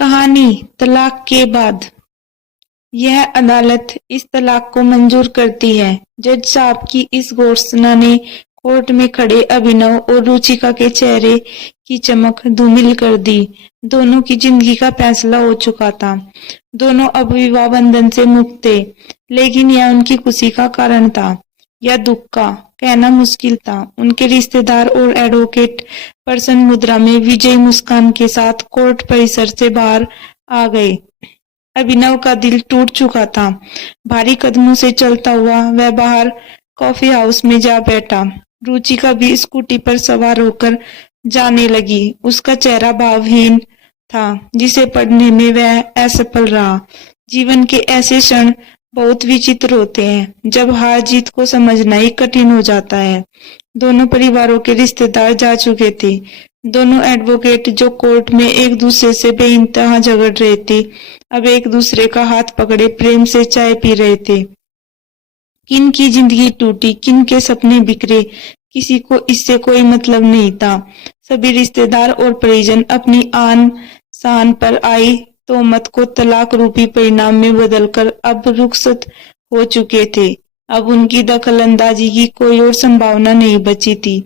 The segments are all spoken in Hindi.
कहानी तलाक के बाद। यह अदालत इस तलाक को मंजूर करती है। जज साहब की इस घोषणा ने कोर्ट में खड़े अभिनव और रुचिका के चेहरे की चमक धूमिल कर दी। दोनों की जिंदगी का फैसला हो चुका था। दोनों अब विवाह बंधन से मुक्त थे, लेकिन यह उनकी खुशी का कारण था या दुख का, कहना मुश्किल था। उनके रिश्तेदार और एडवोकेट पर्सन मुद्रा में विजयी मुस्कान के साथ कोर्ट परिसर से बाहर आ गए। अभिनव का दिल टूट चुका था। भारी कदमों से चलता हुआ वह बाहर कॉफी हाउस में जा बैठा। रुचिका भी स्कूटी पर सवार होकर जाने लगी। उसका चेहरा भावहीन था, जिसे पढ़ने में वह असफल रहा। जीवन के ऐसे क्षण बहुत विचित्र होते हैं जब हार जीत को समझना ही कठिन हो जाता है। दोनों परिवारों के रिश्तेदार जा चुके थे। दोनों एडवोकेट जो कोर्ट में एक दूसरे से बेइंतहा झगड़ रहे थे, अब एक दूसरे का हाथ पकड़े प्रेम से चाय पी रहे थे। किन की जिंदगी टूटी, किन के सपने बिखरे, किसी को इससे कोई मतलब नहीं था। सभी रिश्तेदार और परिजन अपनी आन शान पर आई तोहमत को तलाक रूपी परिणाम में बदलकर अब रुखसत हो चुके थे। अब उनकी दखलंदाजी की कोई और संभावना नहीं बची थी।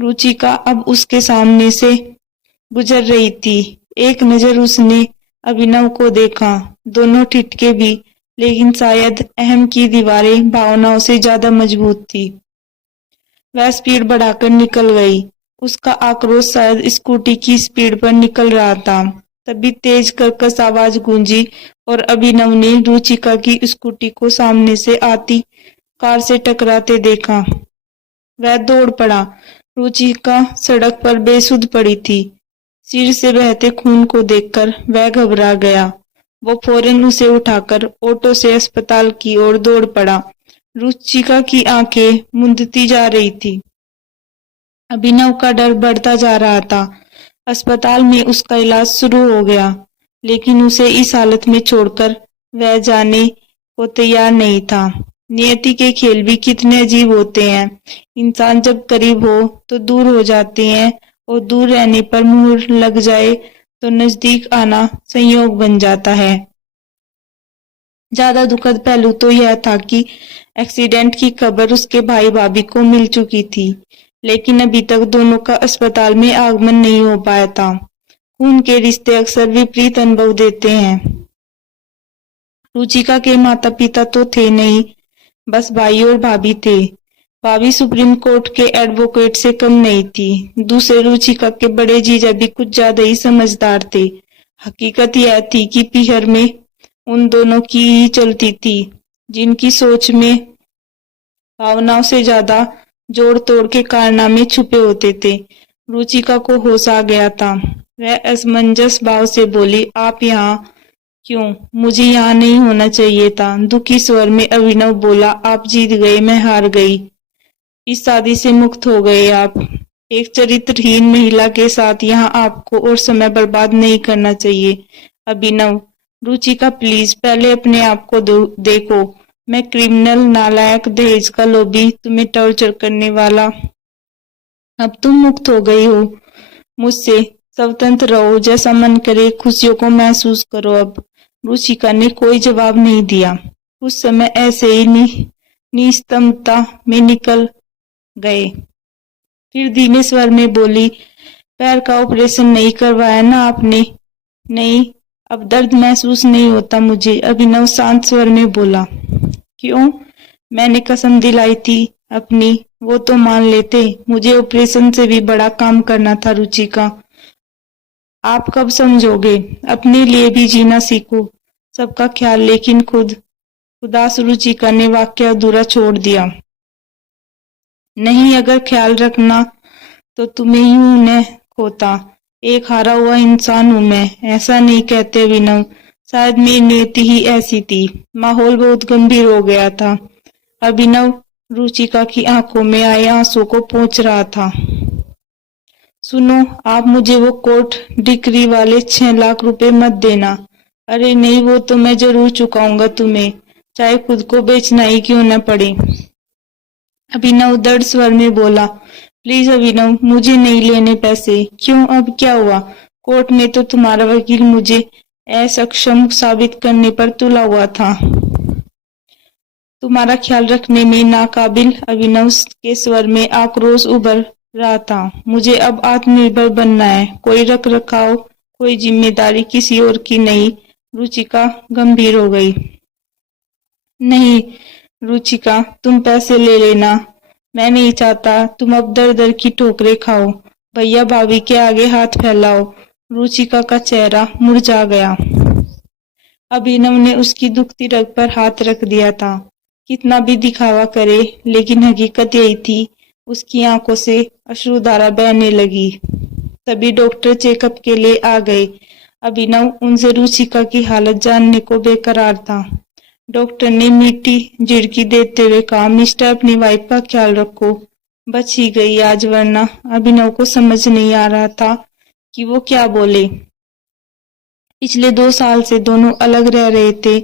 रुचिका अब उसके सामने से गुजर रही थी। एक नजर उसने अभिनव को देखा। दोनों ठिठके भी, लेकिन शायद अहम की दीवारें भावनाओं से ज्यादा मजबूत थी। वह स्पीड बढ़ाकर निकल गई। उसका आक्रोश शायद स्कूटी की स्पीड पर निकल रहा था। तभी तेज कर्कश आवाज गूंजी और अभिनव ने रुचिका की स्कूटी को सामने से आती कार से टकराते देखा। वह दौड़ पड़ा। रुचिका सड़क पर बेसुध पड़ी थी। सिर से बहते खून को देखकर वह घबरा गया। वो फौरन उसे उठाकर ऑटो से अस्पताल की ओर दौड़ पड़ा। रुचिका की आंखें मूंदती जा रही थी। अभिनव का डर बढ़ता जा रहा था। अस्पताल में उसका इलाज शुरू हो गया, लेकिन उसे इस हालत में छोड़कर वह जाने को तैयार नहीं था। नियति के खेल भी कितने अजीब होते हैं। इंसान जब करीब हो तो दूर हो जाते हैं, और दूर रहने पर मुहर लग जाए तो नजदीक आना संयोग बन जाता है। ज्यादा दुखद पहलू तो यह था कि एक्सीडेंट की खबर उसके भाई भाभी को मिल चुकी थी, लेकिन अभी तक दोनों का अस्पताल में आगमन नहीं हो पाया था। खून के रिश्ते अक्सर विपरीत अनुभव देते हैं। रुचिका के माता पिता तो थे नहीं, बस भाई और भाभी थे। भाभी सुप्रीम कोर्ट के एडवोकेट से कम नहीं थी। दूसरे रुचिका के बड़े जीजा भी कुछ ज्यादा ही समझदार थे। हकीकत यह थी कि पीहर में उन दोनों की ही चलती थी, जिनकी सोच में भावनाओं से ज्यादा जोड़ तोड़ के कारनामे छुपे होते थे। रुचिका को होश आ गया था। वह असमंजस भाव से बोली, आप यहाँ क्यों? मुझे यहाँ नहीं होना चाहिए था। दुखी स्वर में अभिनव बोला, आप जीत गए, मैं हार गई। इस शादी से मुक्त हो गए आप। एक चरित्रहीन महिला के साथ यहाँ आपको और समय बर्बाद नहीं करना चाहिए। अभिनव, रुचिका प्लीज पहले अपने आप को देखो। मैं क्रिमिनल, नालायक, दहेज का लोभी, तुम्हें टॉर्चर करने वाला। अब तुम मुक्त हो गई हो मुझसे। स्वतंत्र रहो, जैसा मन करे खुशियों को महसूस करो। अब रुचिका ने कोई जवाब नहीं दिया। कुछ समय ऐसे ही निस्तंभता में निकल गए। फिर धीमे स्वर में बोली, पैर का ऑपरेशन नहीं करवाया ना आपने? नहीं, अब दर्द महसूस नहीं होता मुझे। अभिनव शांत स्वर में बोला। क्यों? मैंने कसम दिलाई थी अपनी, वो तो मान लेते। मुझे ऑपरेशन से भी बड़ा काम करना था रुचिका। आप कब समझोगे? अपने लिए भी जीना सीखो, सबका ख्याल, लेकिन खुद। उदास रुचिका ने वाक्य अधूरा छोड़ दिया। नहीं, अगर ख्याल रखना तो तुम्हें यूं न खोता। एक हारा हुआ इंसान हूं मैं, ऐसा नहीं कहते अभिनव। शायद मेरी नियति ही ऐसी थी। माहौल बहुत गंभीर हो गया था। अभिनव रुचिका की आंखों में आए आंसू को पोंछ रहा था। सुनो, आप मुझे वो कोर्ट डिक्री वाले 6 लाख रुपए मत देना। अरे नहीं, वो तो मैं जरूर चुकाऊंगा तुम्हें, चाहे खुद को बेचना ही क्यों न पड़े। अभिनव दृढ़ स्वर में बोला, प्लीज अभिनव, मुझे नहीं लेने पैसे। क्यों, अब क्या हुआ? कोर्ट में तो तुम्हारा वकील मुझे असक्षम साबित करने पर तुला हुआ था। तुम्हारा ख्याल रखने में नाकाबिल अभिनव के स्वर में आक्रोश उभर रहा था। मुझे अब आत्मनिर्भर बनना है, कोई रख रखाव, कोई जिम्मेदारी किसी और की नहीं। रुचिका गंभीर हो गई। नहीं रुचिका, तुम पैसे ले लेना, मैं नहीं चाहता तुम अब दर दर की ठोकरें खाओ। भैया भाभी के आगे हाथ फैलाओ। रुचिका का चेहरा मुरझा गया। अभिनव ने उसकी दुखती रग पर हाथ रख दिया था। कितना भी दिखावा करे, लेकिन हकीकत यही थी। उसकी आंखों से अश्रुधारा बहने लगी। तभी डॉक्टर चेकअप के लिए आ गए। अभिनव उनसे रुचिका की हालत जानने को बेकरार था। डॉक्टर ने मीठी झिड़की देते हुए कहा, मिस्टर अपनी वाइफ का ख्याल रखो, बच ही गई आज, वरना। अभिनव को समझ नहीं आ रहा था कि वो क्या बोले। पिछले 2 साल से दोनों अलग रह रहे थे।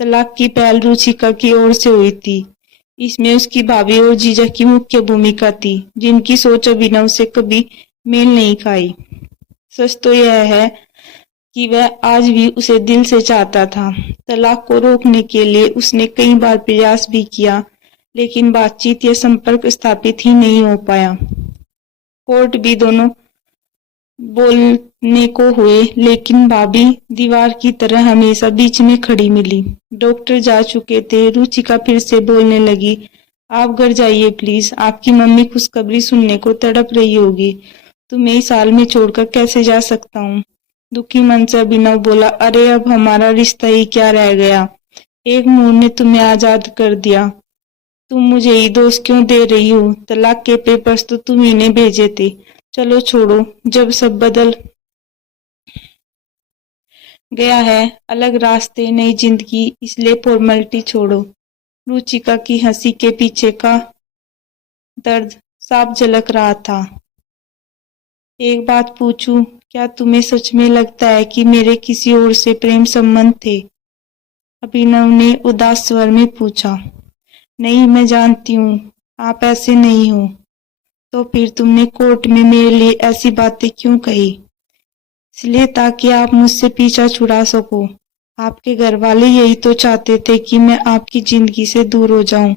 तलाक की पहल रुचिका की ओर से हुई थी। इसमें उसकी भाभी और जीजा की मुख्य भूमिका थी, जिनकी सोच अभिनव से कभी मेल नहीं खाई। सच तो यह है कि वह आज भी उसे दिल से चाहता था। तलाक को रोकने के लिए उसने कई बार प्रयास भी किया, लेकिन बातचीत या संपर्क स्थापित ही नहीं हो पाया। कोर्ट भी दोनों बोलने को हुए, लेकिन भाभी दीवार की तरह हमेशा बीच में खड़ी मिली। डॉक्टर जा चुके थे। रुचिका फिर से बोलने लगी, आप घर जाइए प्लीज, आपकी मम्मी खुशखबरी सुनने को तड़प रही होगी। तुम्हें इस हाल में छोड़कर कैसे जा सकता हूँ। दुखी मन से अभिनव बोला, अरे अब हमारा रिश्ता ही क्या रह गया। एक मोड़ ने तुम्हें आजाद कर दिया। तुम मुझे ही दोष क्यों दे रही हो। तलाक के पेपर्स तो तुम ही ने भेजे थे। चलो छोड़ो, जब सब बदल गया है, अलग रास्ते, नई जिंदगी, इसलिए फॉर्मेलिटी छोड़ो। रुचिका की हंसी के पीछे का दर्द साफ झलक रहा था। एक बात पूछूं, क्या तुम्हें सच में लगता है कि मेरे किसी और से प्रेम संबंध थे। अभिनव ने उदास स्वर में पूछा। नहीं, मैं जानती हूँ आप ऐसे नहीं हो। तो फिर तुमने कोर्ट में मेरे लिए ऐसी बातें क्यों कही। इसलिए ताकि आप मुझसे पीछा छुड़ा सको। आपके घर वाले यही तो चाहते थे कि मैं आपकी जिंदगी से दूर हो जाऊं।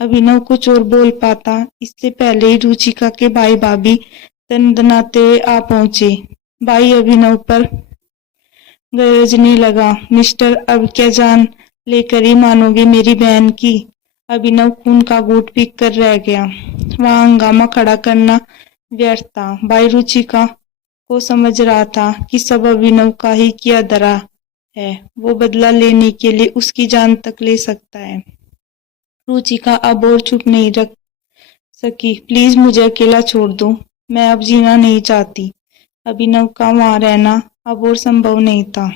अभिनव कुछ और बोल पाता, इससे पहले ही रुचिका के भाई भाभी दनदनाते हुए आ पहुंचे। भाई अभिनव पर गरजने लगा, मिस्टर अब क्या जान लेकर ही मानोगे मेरी बहन की। अभिनव खून का घूंट पीक कर रह गया। वहां हंगामा खड़ा करना व्यर्थ था। भाई रुचिका को समझ रहा था कि सब अभिनव का ही किया धरा है। वो बदला लेने के लिए उसकी जान तक ले सकता है। रुचिका अब और चुप नहीं रख सकी। प्लीज मुझे अकेला छोड़ दो, मैं अब जीना नहीं चाहती। अभिनव का वहां रहना अब और संभव नहीं था।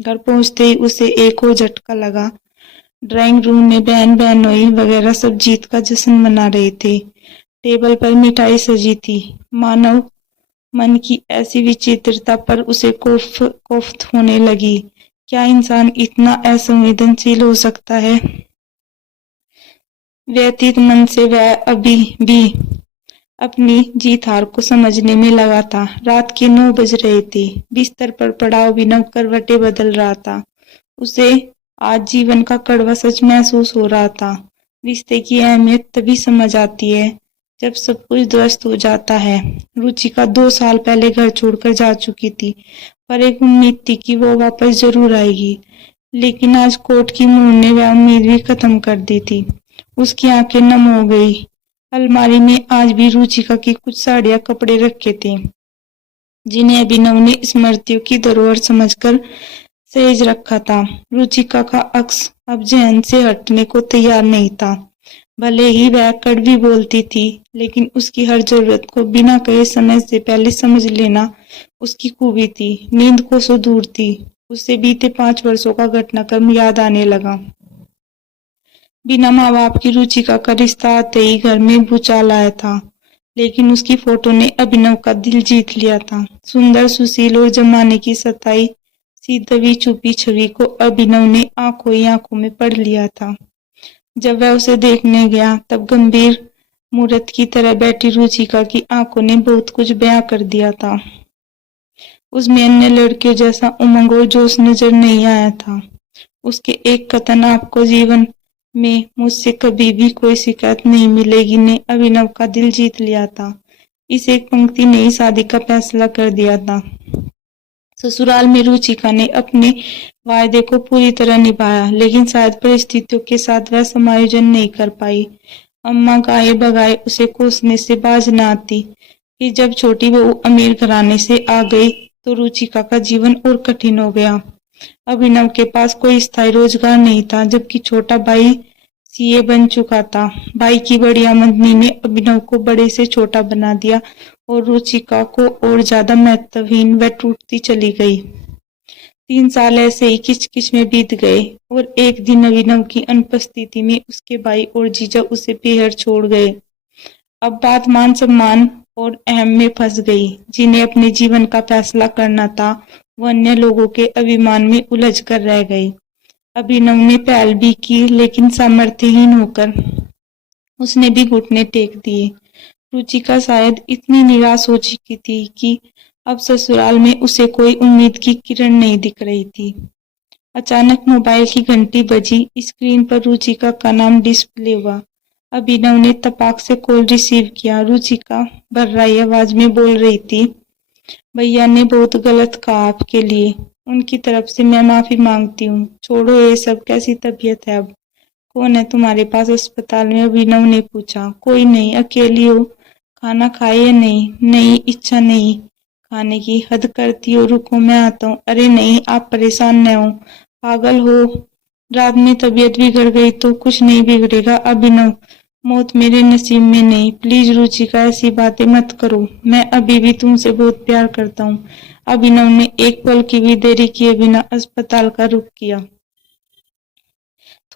घर पहुंचते ही उसे एक और झटका लगा। ड्राइंग रूम में बहन बहनोई वगैरह सब जीत का जश्न मना रहे थे। टेबल पर मिठाई सजी थी। मानव मन की ऐसी विचित्रता पर उसे कोफ्त होने लगी। क्या इंसान इतना असंवेदनशील हो सकता है। व्यथित मन से वह अभी भी अपनी जीत हार को समझने में लगा था। रात के 9 बज रहे थे। बिस्तर पर पड़ा अभिनव करवटें बदल रहा था। उसे आज जीवन का कड़वा सच महसूस हो रहा था। रिश्ते की अहमियत तभी समझ आती है जब सब कुछ ध्वस्त हो जाता है। रुचिका 2 साल पहले घर छोड़कर जा चुकी थी, पर एक उम्मीद थी कि वो वापस जरूर आएगी। लेकिन आज कोर्ट की मोड़ ने वह उम्मीद भी खत्म कर दी थी। उसकी आंखें नम हो गई। अलमारी में आज भी रुचिका की कुछ साड़ियां कपड़े रखे थे, जिन्हें अभिनव ने स्मृतियों की धरोहर समझकर सहेज रखा था। रुचिका का अक्स अब जहन से हटने को तैयार नहीं था। भले ही वह कड़वी बोलती थी, लेकिन उसकी हर जरूरत को बिना कहे समय से पहले समझ लेना उसकी खूबी थी। नींद को सो दूर थी। उसे बीते 5 वर्षों का घटनाक्रम याद आने लगा। बिना माँ बाप की रुचिका का रिश्ता आते ही घर में भूचाल आया था, लेकिन उसकी फोटो ने अभिनव का दिल जीत लिया था। सुंदर, सुशील और जमाने की सताई सी दबी छुपी छवि को अभिनव ने आंखों ही आंखों में पढ़ लिया था। जब वह उसे देखने गया, तब गंभीर मूर्त की तरह बैठी रुचिका की आंखों ने बहुत कुछ बयां कर दिया था। उसमें अन्य लड़कियों जैसा उमंग और जोश नजर नहीं आया था। उसके एक कथन आपको जीवन में मुझसे कभी भी कोई शिकायत नहीं मिलेगी ने अभिनव का दिल जीत लिया था। इस एक पंक्ति ने ही शादी का फैसला कर दिया था। ससुराल में रुचिका ने अपने वायदे को पूरी तरह निभाया, लेकिन शायद परिस्थितियों के साथ वह समायोजन नहीं कर पाई। अम्मा गाये बगाए उसे कोसने से बाज न आती। फिर जब छोटी बहू अमीर घराने से आ गई तो रुचिका का जीवन और कठिन हो गया। अभिनव के पास कोई स्थायी रोजगार नहीं था, जबकि छोटा भाई सीए बन चुका था। भाई की बड़ी आमदनी ने अभिनव को बड़े से छोटा बना दिया और रुचिका को और ज्यादा महत्वहीन व टूटती चली गई। 3 साल ऐसे ही किचकिच में बीत गए और एक दिन अभिनव की अनुपस्थिति में उसके भाई और जीजा उसे बेहद छोड़ गए। अब बात मान सम्मान और अहम में फंस गई। जिन्हें अपने जीवन का फैसला करना था वो अन्य लोगों के अभिमान में उलझ कर रह गए। अभिनव ने पहल भी की, लेकिन सामर्थ्यहीन होकर उसने भी घुटने टेक दिए। रुचिका शायद इतनी निराश हो चुकी थी कि अब ससुराल में उसे कोई उम्मीद की किरण नहीं दिख रही थी। अचानक मोबाइल की घंटी बजी। स्क्रीन पर रुचिका का नाम डिस्प्ले हुआ। अभिनव ने तपाक से कॉल रिसीव किया। रुचिका भर्राई आवाज में बोल रही थी, भैया ने बहुत गलत कहा आपके लिए। उनकी तरफ से मैं माफी मांगती हूँ। छोड़ो ये सब, कैसी तबीयत है अब? कौन है तुम्हारे पास अस्पताल में? अभिनव ने पूछा। कोई नहीं, अकेली हो। खाना खाए या नहीं? नहीं, इच्छा नहीं खाने की। हद करती हो, रुको मैं आता हूँ। अरे नहीं, आप परेशान न हो। पागल हो? रात में तबीयत बिगड़ गई तो कुछ नहीं बिगड़ेगा अभिनव। मौत मेरे नसीब में नहीं। प्लीज रुचिका, ऐसी बातें मत करो। मैं अभी भी तुमसे बहुत प्यार करता हूँ। अभिनव ने एक पल की भी देरी किए बिना अस्पताल का रुख किया।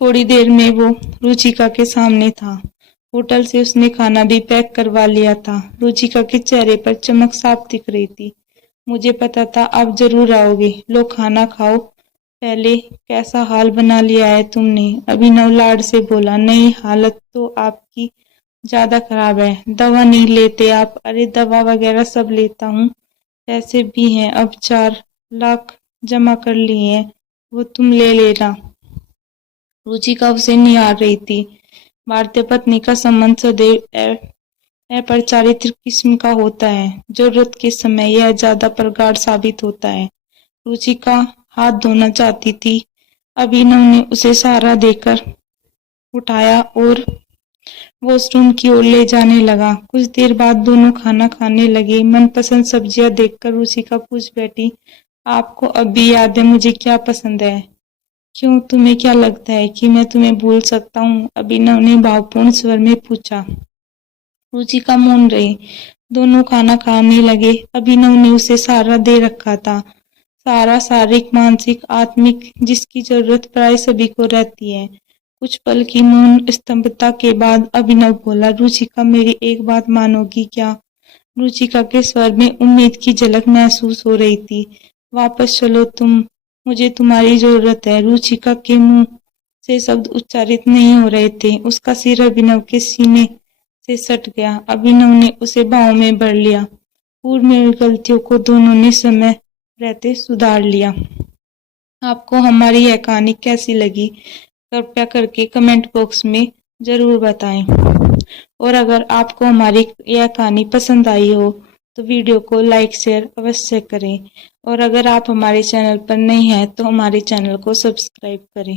थोड़ी देर में वो रुचिका के सामने था। होटल से उसने खाना भी पैक करवा लिया था। रुचिका के चेहरे पर चमक साफ दिख रही थी। मुझे पता था आप जरूर आओगे। लो खाना खाओ पहले। कैसा हाल बना लिया है तुमने? अभिनव लाड से बोला। नहीं, हालत तो आपकी ज्यादा खराब है। दवा नहीं लेते आप? अरे दवा वगैरह सब लेता हूँ। पैसे भी हैं, अब 4 लाख जमा कर लिए हैं, वो तुम ले लेना। रुचिका उसे निहार रही थी। भारतीय पत्नी का संबंध सदैव अपरिचारित किस्म का होता है। जरूरत के समय यह ज्यादा प्रगाढ़ साबित होता है। रुचिका हाथ धोना चाहती थी। अभिनव ने उसे सहारा देकर उठाया और वॉशरूम की ओर ले जाने लगा। कुछ देर बाद दोनों खाना खाने लगे। मनपसंद सब्जियां देखकर रुचिका पूछ बैठी, आपको अब भी याद है मुझे क्या पसंद है? क्यों, तुम्हें क्या लगता है कि मैं तुम्हें भूल सकता हूँ? अभिनव ने भावपूर्ण स्वर में पूछा। रुचिका मौन रही। दोनों खाना खाने लगे। अभिनव ने उसे सहारा दे रखा था। सहारा शारीरिक, मानसिक, आत्मिक, जिसकी जरूरत प्राय सभी को रहती है। कुछ पल की मौन स्तब्धता के बाद अभिनव बोला, रुचिका मेरी एक बात मानोगी क्या? रुचिका के स्वर में उम्मीद की झलक महसूस हो रही थी। वापस चलो तुम, मुझे तुम्हारी जरूरत है। रुचिका के मुंह से शब्द उच्चारित नहीं हो रहे थे। उसका सिर अभिनव के सीने से सट गया। अभिनव ने उसे बाहों में भर लिया। पूर्व में गलतियों को दोनों ने समय रहते सुधार लिया। आपको हमारी यह कहानी कैसी लगी कृपया करके कमेंट बॉक्स में जरूर बताएं। और अगर आपको हमारी यह कहानी पसंद आई हो तो वीडियो को लाइक शेयर अवश्य करें। और अगर आप हमारे चैनल पर नए हैं तो हमारे चैनल को सब्सक्राइब करें।